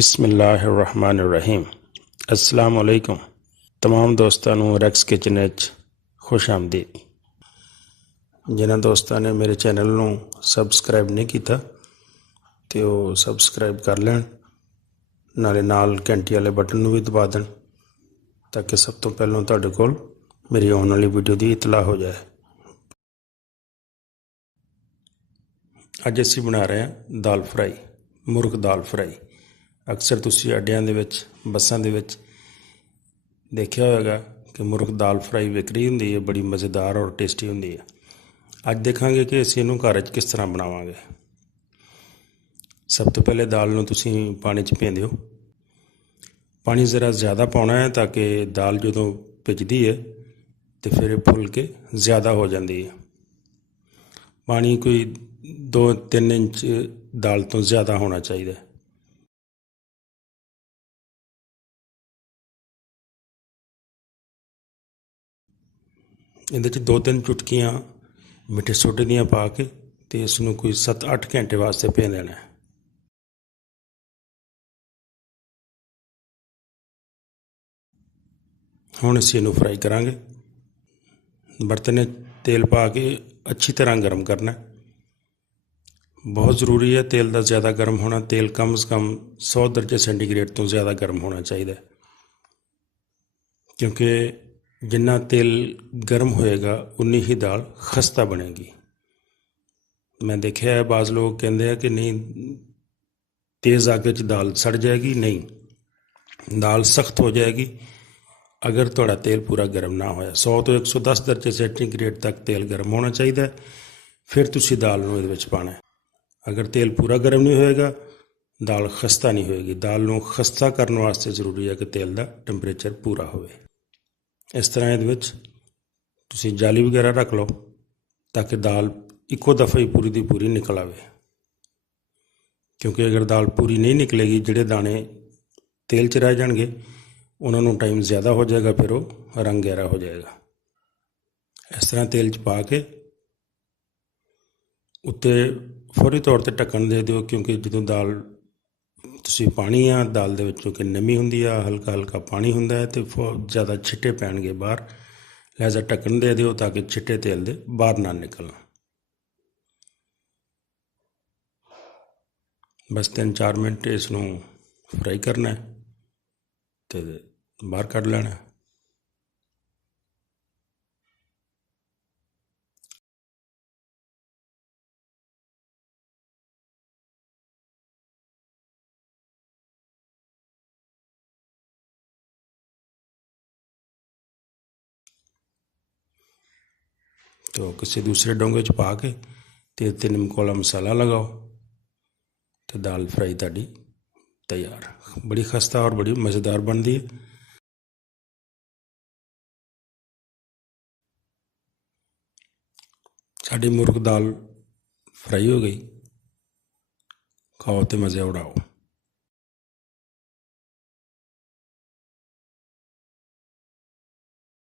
बिस्मिल्लाहिर्रहमानिर्रहीम। अस्सलाम वालेकुम। तमाम दोस्तों ਨੂੰ ਰੈਕਸ ਕਿਚਨ ਵਿੱਚ खुश आमदीद। जिन्होंने दोस्तों ने मेरे चैनल ਨੂੰ सबसक्राइब नहीं किया तो वो सबसक्राइब कर लैन, नाले नाल घंटी वाले बटन भी दबा दें ताकि सब तो पहलों तुहाडे कोल मेरी आने वाली वीडियो की इतला हो जाए। अज असीं बना रहे हैं दाल फ्राई, मुर्ग दाल फ्राई। अक्सर तुसीं अड्डियां दे विच बसां दे विच देखिया होगा कि मुर्ग दाल फ्राई विक रही हुंदी है, बड़ी मज़ेदार और टेस्टी हुंदी है। अज देखांगे कि असीं इहनूं घर च किस तरह बनावांगे। सब तो पहले दाल नूं तुसीं पानी च भें दिओ। पानी ज़रा ज़्यादा पाउणा है ताकि दाल जदों भिजदी है तो फिर फुल के ज़्यादा हो जाती है। पानी कोई 2-3 इंच दाल तो ज़्यादा होना चाहिए। ਇਹਦੇ 'ਚ 2-3 ਚੁਟਕੀਆਂ ਮਿੱਠੇ ਸੋਡੇ ਦੀਆਂ ਪਾ ਕੇ ਤੇ ਇਸ ਨੂੰ ਕੋਈ 7-8 ਘੰਟੇ ਵਾਸਤੇ ਭਿਓ ਦੇਣਾ ਹੈ। ਹੁਣ ਅਸੀਂ ਇਹਨੂੰ ਫਰਾਈ ਕਰਾਂਗੇ। ਬਰਤਨ 'ਚ ਤੇਲ ਪਾ ਕੇ ਅੱਛੀ ਤਰ੍ਹਾਂ ਗਰਮ ਕਰਨਾ। बहुत ज़रूरी है तेल का ज़्यादा गर्म होना। तेल कम से कम 100 दर्जे सेंटीग्रेड तो ज़्यादा गर्म होना चाहिए, क्योंकि जिन्ना तेल गर्म होएगा उन्नी ही दाल खस्ता बनेगी। मैं देखा है बाज़ लोग कहते हैं कि नहीं तेज़ आग च दाल सड़ जाएगी। नहीं, दाल सख्त हो जाएगी अगर थोड़ा तेल पूरा गर्म ना होया। 100 तो 110 दर्जे सेंटीग्रेड तक तेल गर्म होना चाहिए, फिर तुसी दाल नूं इहदे विच पाना है। अगर तेल पूरा गर्म नहीं होएगा दाल खस्ता नहीं होएगी। दाल नूं खस्ता करने वास्ते जरूरी है कि तेल का टैंपरेचर पूरा होवे। इस तरह ये तुसीं जाली वगैरह रख लो ताकि दाल इक्को दफ़ा ही पूरी दी पूरी निकल आवे, क्योंकि अगर दाल पूरी नहीं निकलेगी जिहड़े दाने तेल च रह जाणगे उन्होंने टाइम ज़्यादा हो जाएगा, फिर वो रंग गहरा हो जाएगा। इस तरह तेल च पा के उत्ते फौरी तौर पर ढक्कन दे दिओ, क्योंकि जो दाल तुसीं पानी आ दाल दे विचों कि नमी हुंदी आ, हल्का हल्का पानी हुंदा है तो ज़्यादा छिट्टे पैणगे बाहर। लिहाजा ढक्कन दे दिओ ताकि छिट्टे तेल दे बाहर ना निकलन। बस 3-4 मिनट इसनूं फ्राई करना है तो बाहर कढ़ लेना। तो किसी दूसरे डोंगे च पा के ते नमक वाला मसाला लगाओ तो दाल फ्राई ताड़ी तैयार। बड़ी खस्ता और बड़ी मज़ेदार बनती है। साड़ी मुर्ग दाल फ्राई हो गई। खाओ तो मज़े उड़ाओ।